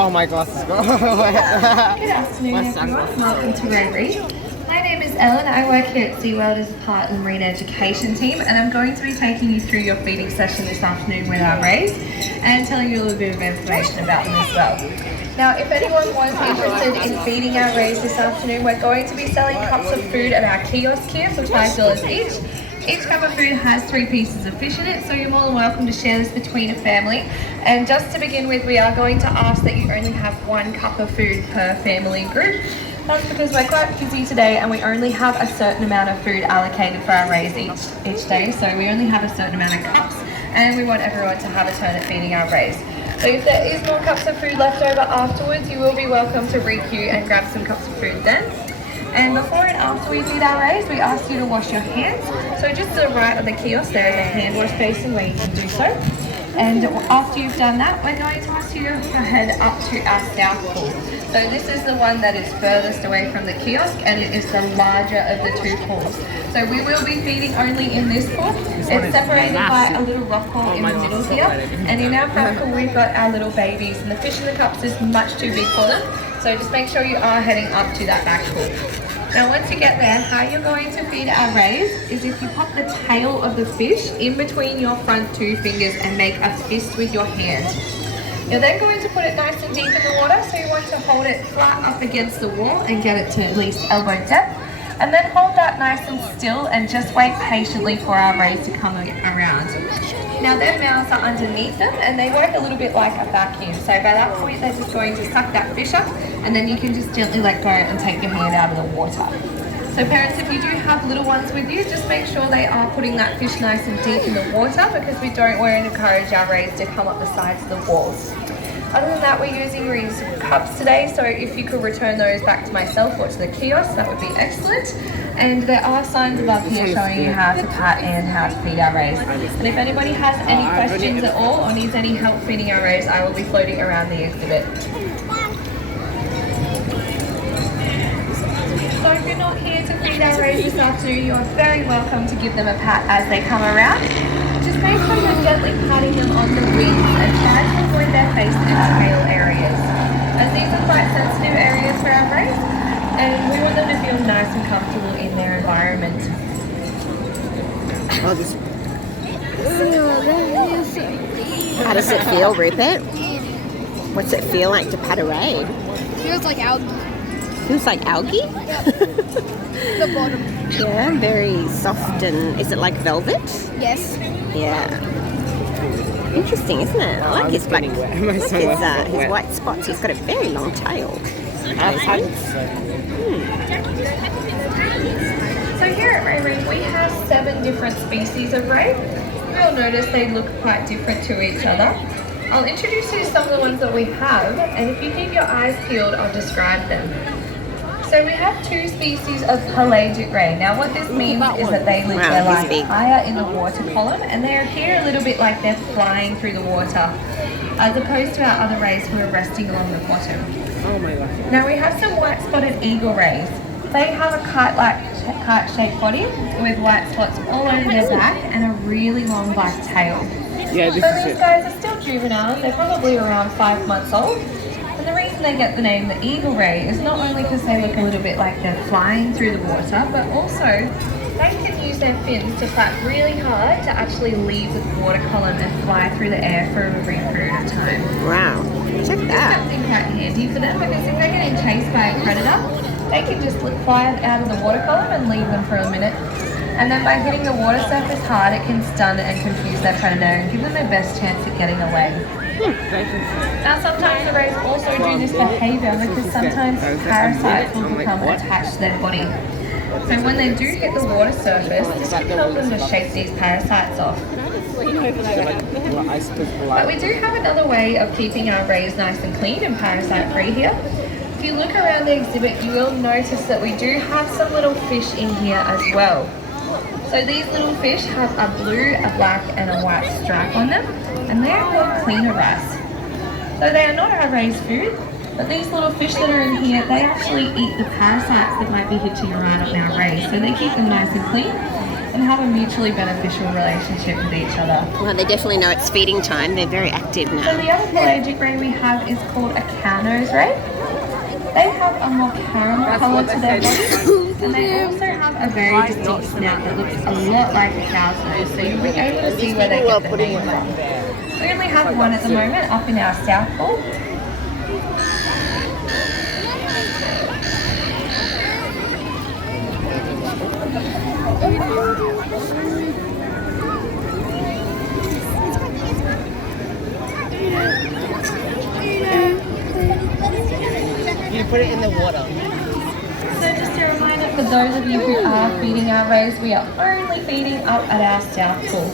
Oh, my glasses go. Good afternoon, everyone. Welcome to Ray Reef. My name is Ellen. I work here at SeaWorld as part of the marine education team, and I'm going to be taking you through your feeding session this afternoon with our rays and telling you a little bit of information about them as well. Now, if anyone was interested in feeding our rays this afternoon, we're going to be selling cups of food at our kiosk here for $5 each. Each cup of food has 3 pieces of fish in it, so you're more than welcome to share this between a family. And just to begin with, we are going to ask that you only have 1 cup of food per family group. That's because we're quite busy today and we only have a certain amount of food allocated for our rays each day. So we only have a certain amount of cups and we want everyone to have a turn at feeding our rays. So if there is more cups of food left over afterwards, you will be welcome to re-queue and grab some cups of food then. And before and after we feed our rays, we ask you to wash your hands. So just to the right of the kiosk, there is a hand wash basin where you can do so. And after you've done that, we're going to ask you to head up to our south pool. So this is the one that is furthest away from the kiosk, and it is the larger of the 2 pools. So we will be feeding only in this pool. It's separated by a little rock pool in the middle here. And in our front pool, we've got our little babies, and the fish in the cups is much too big for them. So just make sure you are heading up to that back pool. Now once you get there, how you're going to feed our rays is if you pop the tail of the fish in between your front 2 fingers and make a fist with your hand. You're then going to put it nice and deep in the water, so you want to hold it flat up against the wall and get it to at least elbow depth. And then hold that nice and still and just wait patiently for our rays to come around. Now their mouths are underneath them and they work a little bit like a vacuum. So by that point they're just going to suck that fish up and then you can just gently let go and take your hand out of the water. So parents, if you do have little ones with you, just make sure they are putting that fish nice and deep in the water because we don't want to encourage our rays to come up the sides of the walls. Other than that, we're using reusable cups today, so if you could return those back to myself or to the kiosk, that would be excellent. And there are signs above here showing you how to pat and how to feed our rays. And if anybody has any questions at all or needs any help feeding our rays, I will be floating around the exhibit. So if you're not here to feed our rays this afternoon, you are very welcome to give them a pat as they come around. Just make sure you're gently patting them on the wings and try to avoid their face and tail areas, as these are quite sensitive areas for our rays and we want them to feel nice and comfortable in their environment. How does it feel, Rupert? What's it feel like to pat a ray? Feels like algae. Feels like algae? Yep. The bottom. Yeah, very soft and is it like velvet? Yes. Yeah. Interesting, isn't it? I like his black, his white spots. He's got a very long tail. So here at Ray Reef, we have 7 different species of ray. You'll notice they look quite different to each other. I'll introduce you to some of the ones that we have, and if you keep your eyes peeled, I'll describe them. So we have 2 species of pelagic ray. Now what this means is that they live their life higher in the water column and they appear a little bit like they're flying through the water as opposed to our other rays who are resting along the bottom. Now we have some white spotted eagle rays. They have a kite-shaped body with white spots all over their back and a really long black tail. So these guys are still juvenile, they're probably around 5 months old. And the reason they get the name the eagle ray is not only because they look a little bit like they're flying through the water, but also they can use their fins to flap really hard to actually leave the water column and fly through the air for a brief period of time. Wow, check that. That's something quite handy for them because if they're getting chased by a predator, they can just fly out of the water column and leave them for a minute. And then by hitting the water surface hard, it can stun and confuse their predator and give them their best chance at getting away. Now sometimes the rays also do this behaviour because sometimes parasites will become attached to their body. So when they do hit the water surface, this can help them to shake these parasites off. But we do have another way of keeping our rays nice and clean and parasite free here. If you look around the exhibit, you will notice that we do have some little fish in here as well. So these little fish have a blue, a black and a white stripe on them, and they are called cleaner wrasse. So they are not our rays' food, but these little fish that are in here, they actually eat the parasites that might be hitching around on our rays. So they keep them nice and clean, and have a mutually beneficial relationship with each other. Well, they definitely know it's feeding time. They're very active So now. the other pelagic ray we have is called a cow nose ray. They have a more caramel colour to their body, and they also have a very distinct snout that looks a lot like a cow's nose, so you'll be able to see where they get the name from. We only have one at the moment up in our south pool. You put it in the water. So just a reminder for those of you who are feeding our rays, we are only feeding up at our south pool.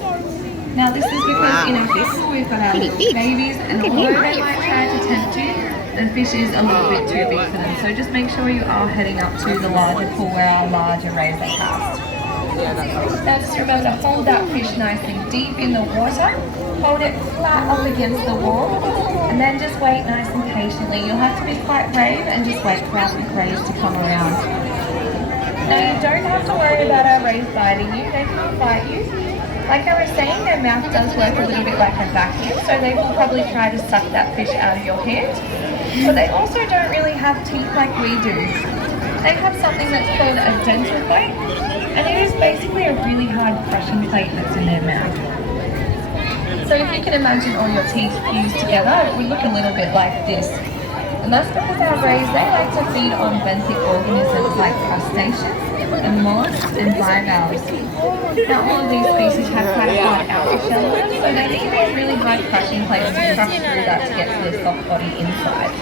Now this is because in our fish pool we've got our little babies, and although they might try to tempt you, the fish is a little bit too big for them. So just make sure you are heading up to the larger pool where our larger rays are cast. Now just remember to hold that fish nice and deep in the water, hold it flat up against the wall, and then just wait nice and patiently. You'll have to be quite brave and just wait for our big rays to come around. Now you don't have to worry about our rays biting you, they can't bite you. Like I was saying, their mouth does work a little bit like a vacuum, so they will probably try to suck that fish out of your hand. But they also don't really have teeth like we do. They have something that's called a dental plate, and it is basically a really hard crushing plate that's in their mouth. So if you can imagine all your teeth fused together, it would look a little bit like this. And that's because our rays, they like to feed on benthic organisms like crustaceans and mollusks and bivalves. Now all of these species have quite a hard outer shell on them, so they need these really hard crushing plates to crush through that to get to their soft body inside.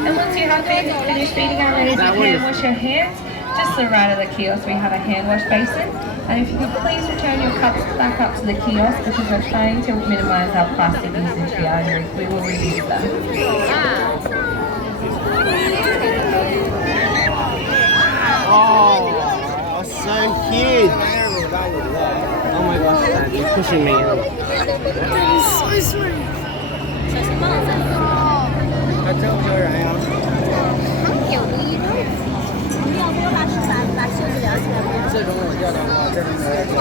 And once you have finished feeding our rays, you can wash your hands. Just to the right of the kiosk, we have a hand wash basin. And if you could please return your cups back up to the kiosk, because we're trying to minimise our plastic usage here and we will reuse them. Oh, so huge. Oh my gosh, Dad, you're pushing me. So sweet. 它这么热呀？这种我钓到过，这种我也钓过。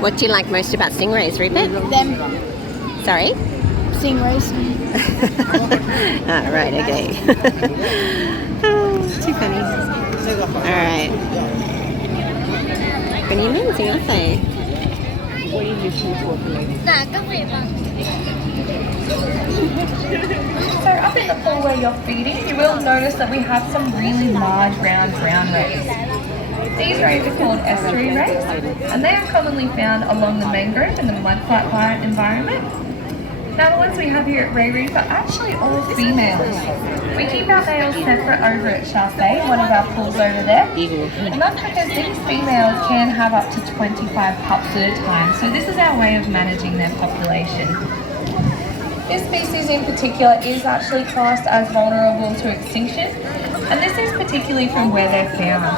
What do you like most about stingrays, Rupert? Them Sorry? stingrays. Ah, right, okay. Oh, too funny. Alright. Pretty amazing, aren't they? 我一直听说过。哪个尾巴？ So up in the pool where you're feeding, you will notice that we have some really large round brown rays. These rays are called estuary rays, and they are commonly found along the mangrove and the mudflat environment. Now the ones we have here at Ray Reef are actually all females. We keep our males separate over at Shark Bay, one of our pools over there. And that's because these females can have up to 25 pups at a time, so this is our way of managing their population. This species in particular is actually classed as vulnerable to extinction, and this is particularly from where they're found.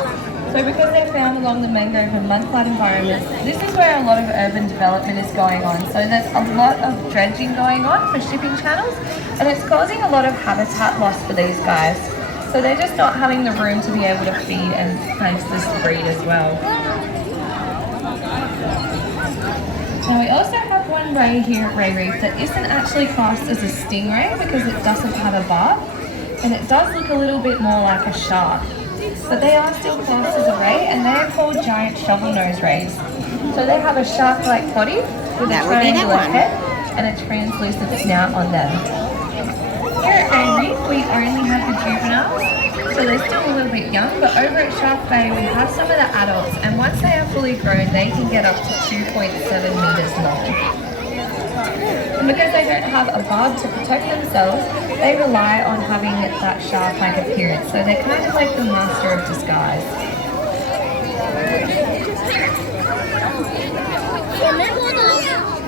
So because they're found along the mangrove and mudflat environments, this is where a lot of urban development is going on. So there's a lot of dredging going on for shipping channels, and it's causing a lot of habitat loss for these guys. So they're just not having the room to be able to feed and places to breed as well. Now we also have one ray here at Ray Reef that isn't actually classed as a stingray because it doesn't have a barb, and it does look a little bit more like a shark. But they are still classed as a ray, and they are called giant shovel-nose rays. So they have a shark-like body with a triangular head and a translucent snout on them. Here at Ray Reef, we only have the juveniles, so they're still a little bit young, but over at Shark Bay we have some of the adults, and once they are fully grown, they can get up to 2.7 meters long. And because they don't have a barb to protect themselves, they rely on having that shark-like appearance. So they're kind of like the master of disguise.